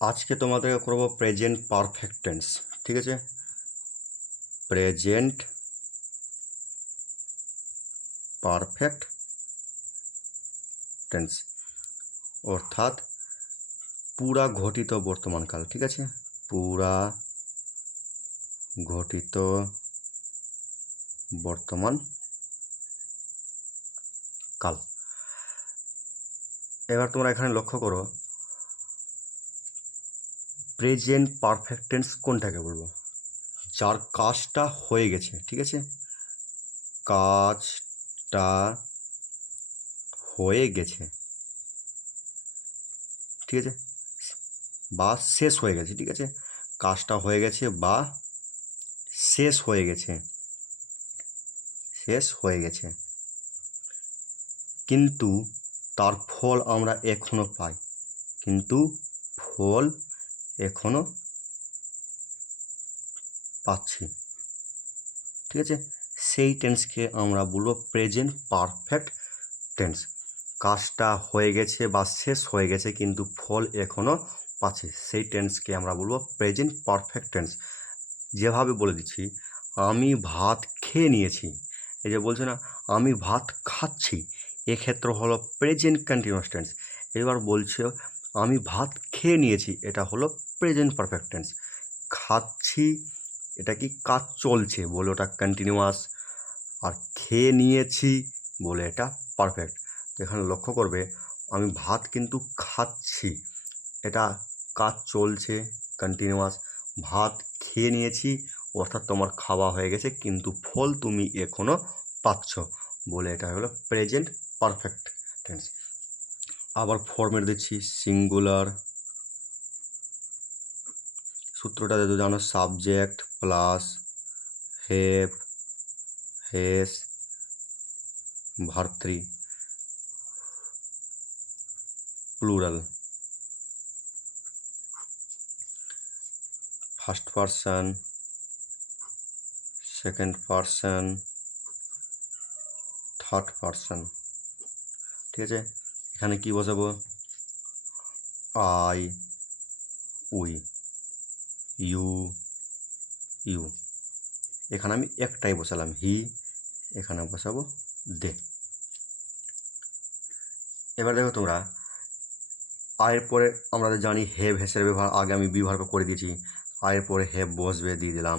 আজকে তোমাদেরকে করব প্রেজেন্ট পারফেক্ট টেন্স। ঠিক আছে, প্রেজেন্ট পারফেক্ট টেন্স অর্থাৎ পুরা ঘটিত বর্তমানকাল। ঠিক আছে, পুরা ঘটিত বর্তমান কাল। এবার তোমরা এখানে লক্ষ্য করো, প্রেজেন্ট পারফেক্ট টেন্স কোনটাকে বলবো? যার কাজটা হয়ে গেছে। ঠিক আছে, কাজটা হয়ে গেছে, ঠিক আছে, বা শেষ হয়ে গেছে। ঠিক আছে, কাজটা হয়ে গেছে বা শেষ হয়ে গেছে, শেষ হয়ে গেছে, কিন্তু তার ফল আমরা এখনো পাই, কিন্তু ফল এখনো পাচ্ছি। ঠিক আছে, সেই টেন্সকে আমরা বলবো প্রেজেন্ট পারফেক্ট টেন্স। কাজটা হয়ে গেছে বা শেষ হয়ে গেছে কিন্তু ফল এখনো পাচ্ছি, সেই টেন্সকে আমরা বলবো প্রেজেন্ট পারফেক্ট টেন্স। যেভাবে বলে দিচ্ছি, আমি ভাত খেয়ে নিয়েছি, এই যে বলছে না আমি ভাত খাচ্ছি, এক্ষেত্রে হলো প্রেজেন্ট কন্টিনিউয়াস টেন্স। এবার বলছে আমি ভাত খেয়ে নিয়েছি, এটা হলো প্রেজেন্ট পারফেক্ট টেন্স। খাচ্ছি, এটা কি কাজ চলছে বলে ওটা কন্টিনিউয়াস, আর খেয়ে নিয়েছি বলে এটা পারফেক্ট। এখানে লক্ষ্য করবে আমি ভাত কিন্তু খাচ্ছি, এটা কাজ চলছে কন্টিনিউয়াস। ভাত খেয়ে নিয়েছি অর্থাৎ তোমার খাওয়া হয়ে গেছে কিন্তু ফল তুমি এখনো পাচ্ছ বলে এটা হলো প্রেজেন্ট পারফেক্ট টেন্স। আবার ফর্মেট দিচ্ছি সিঙ্গুলার, সূত্রটা যদি জানো subject plus have has verb three plural, first person, second person, third person. ঠিক আছে, এখানে কি বসাবো? I, we, you, you. এখানে আমি একটাই বসালাম হি, এখানে বসাবো দে। এবার দেখো তোমরা, আয়ের পরে আমরা জানি হ্যাভ হ্যাসের ব্যবহার, আগে আমি বিভার্ব করে দিয়েছি। আয়ের পরে হ্যাভ বসবে দিয়ে দিলাম,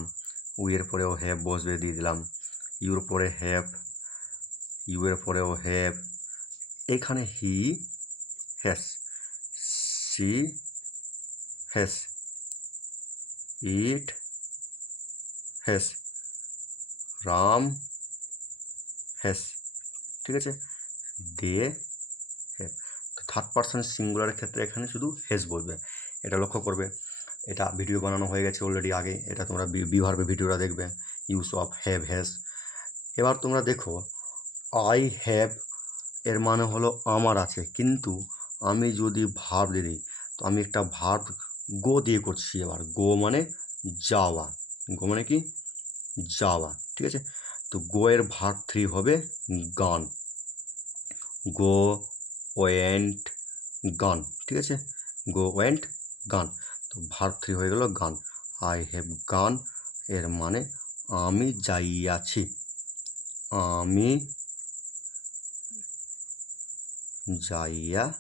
উইয়ের পরেও হ্যাভ বসবে দিয়ে দিলাম, ইউর পরে হ্যাভ, ইউয়ের পরেও হ্যাভ। এখানে হি হ্যাস, সি হ্যাস, ইট হ্যাস, রাম হ্যাস। ঠিক আছে, দে হ্যাভ। তো থার্ড পারসন সিঙ্গুলারের ক্ষেত্রে এখানে শুধু হ্যাস বলবে, এটা লক্ষ্য করবে। এটা ভিডিও বানানো হয়ে গেছে অলরেডি আগে, এটা তোমরা বিভার্বে ভিডিওটা দেখবে, ইউজ অফ হ্যাভ হ্যাস। এবার তোমরা দেখো আই হ্যাভ এর মানে হলো আমার আছে, কিন্তু আমি যদি ভার্ব দিয়ে দিই তো আমি একটা ভার্ব গো দিয়ে করছি। এবার গো মানে যাওয়া, গো মানে কি যাওয়া। ঠিক আছে, তো গো এর ভার্ব থ্রি হবে গান, গো ওয়েন্ট গান। ঠিক আছে, গো ওয়েন্ট গান, তো ভার্ব থ্রি হয়ে গেল গান। আই হ্যাভ গান এর মানে আমি যাইয়াছি, আমি যাইয়াছি।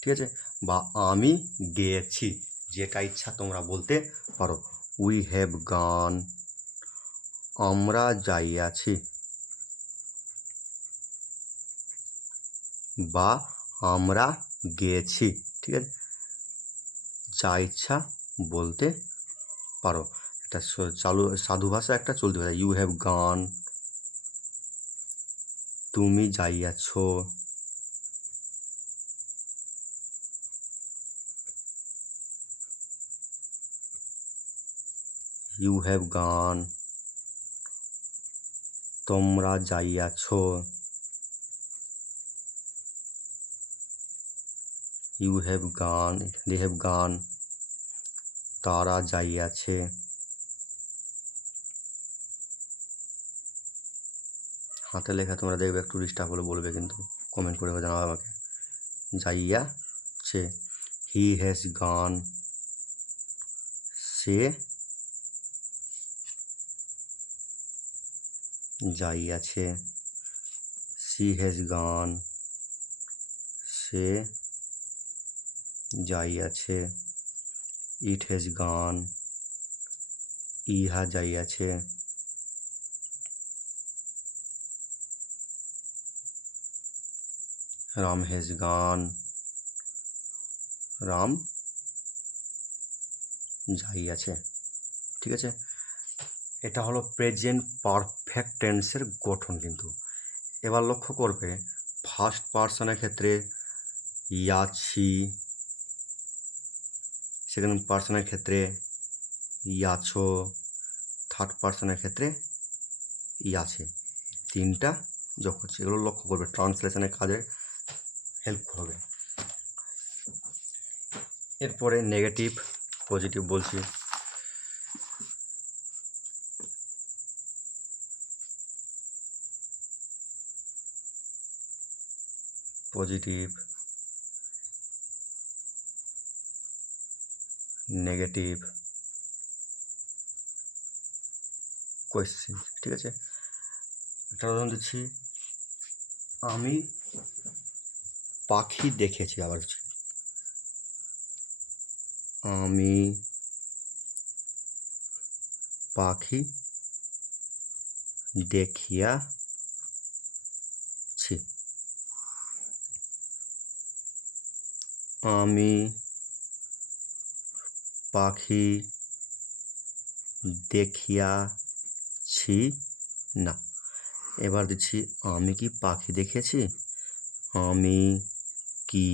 ঠিক আছে, বা আমি গেছি, যেটা ইচ্ছা তোমরা বলতে পারো। উই হ্যাভ গান, আমরা যাইয়াছি, বা আমরা গেছি। ঠিক আছে, যা ইচ্ছা বলতে পারো। এটা চালু সাধু ভাষা একটা চলতি ভাষা। ইউ হ্যাভ গান, তুমি যাইয়াছ, ইউ হ্যাভ গান, তোমরা যাইয়াছ, ইউ হ্যাভ গান, দে হ্যাভ গান, তারা যাইয়াছে। হাতে লেখা তোমরা দেখবে একটু ডিস্টার্ব হলে বলবে, কিন্তু কমেন্ট করে জানাও আমাকে। যাইয়াছে, he has gone, say যাইয়াছে। She has gone, say যাইয়াছে। It has gone, ইহা যাইয়াছে। Ram has gone, Ram যাইয়াছে। ঠিক আছে, এটা হলো প্রেজেন্ট পারফেক্ট টেন্সের গঠন। কিন্তু এবার লক্ষ্য করবে ফার্স্ট পারসনের ক্ষেত্রে ইয়াছি, সেকেন্ড পারসনের ক্ষেত্রে ইয়াছো, থার্ড পারসনের ক্ষেত্রে ইয়াছে। তিনটা যোগ হচ্ছে, এগুলো লক্ষ্য করবে, ট্রান্সলেশনের কাজে হেল্প হবে। এরপরে নেগেটিভ পজিটিভ বলছি। Positive, negative question. ঠিক আছে, একটা উদাহরণ দিচ্ছি, আমি পাখি দেখেছি। আবার আমি পাখি দেখিয়াছি। আমি পাখি দেখিয়াছি না। এবার দিচ্ছি, আমি কি পাখি দেখেছি? আমি কি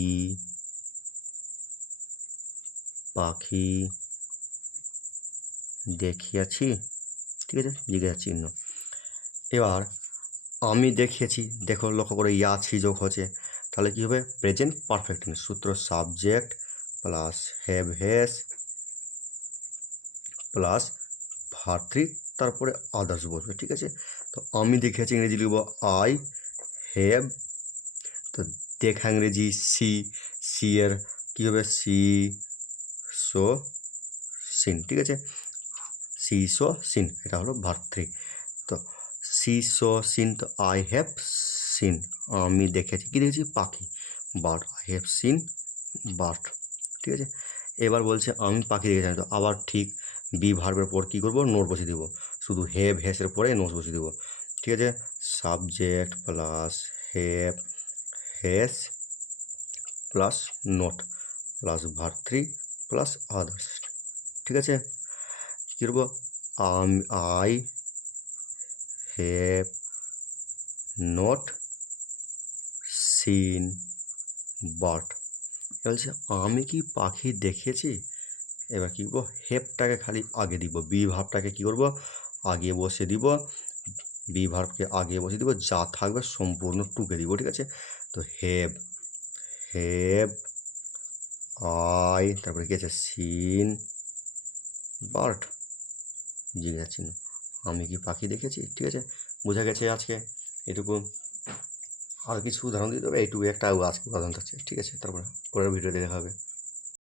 পাখি দেখিয়াছি। ঠিক আছে, জিজ্ঞাসা চিহ্ন। এবার আমি দেখিয়েছি, দেখো লক্ষ্য করে ইয়াছি যোগ হচ্ছে, তাহলে কী হবে? Present perfect tense. সূত্র subject plus have has plus verb, তারপরে আদার্স বসবে। ঠিক আছে, তো আমি দেখেছি ইংরেজি লিখব আই হ্যাভ। তো দেখা ইংরেজি সি, সি এর কী হবে? See saw seen. ঠিক আছে, সি সো সিন, এটা হলো ভার্ব 3। তো সি সো সিন, তো আই হ্যাভ সিন, আমি দেখেছি, কী দেখেছি? পাখি। Bird, I have seen bird. ঠিক আছে, এবার বলছে আমি পাখি দেখেছি, তো আবার ঠিক বি ভার্বের পর কী করবো? নোট বসিয়ে দেবো, শুধু হ্যাভ হ্যাসের পরে নোট বসিয়ে দেবো। ঠিক আছে, subject plus have has plus note plus verb 3 plus others. ঠিক আছে, কী করবো? I have not seen bird. বলছে আমি কি পাখি দেখেছি। এবার কী করবো? হ্যাভটাকে খালি আগে দিব, বি ভার্বটাকে কী করবো? আগে বসে দিব, বি ভার্বকে আগে বসে দিব, যা থাকবে সম্পূর্ণ টুকে দিব। ঠিক আছে, তো হ্যাভ হ্যাভ আই, তারপরে কী আছে? সিন বার্ড, জিজ্ঞাসা চিহ্ন, আমি কি পাখি দেখেছি। ঠিক আছে, বোঝা গেছে আজকে এটুকু। আর কিছু উদাহরণ দিতে হবে, এইটুকু একটা আজকে উদাহরণ থাকছে। ঠিক আছে, তারপরে পরের ভিডিওতে দেখা হবে।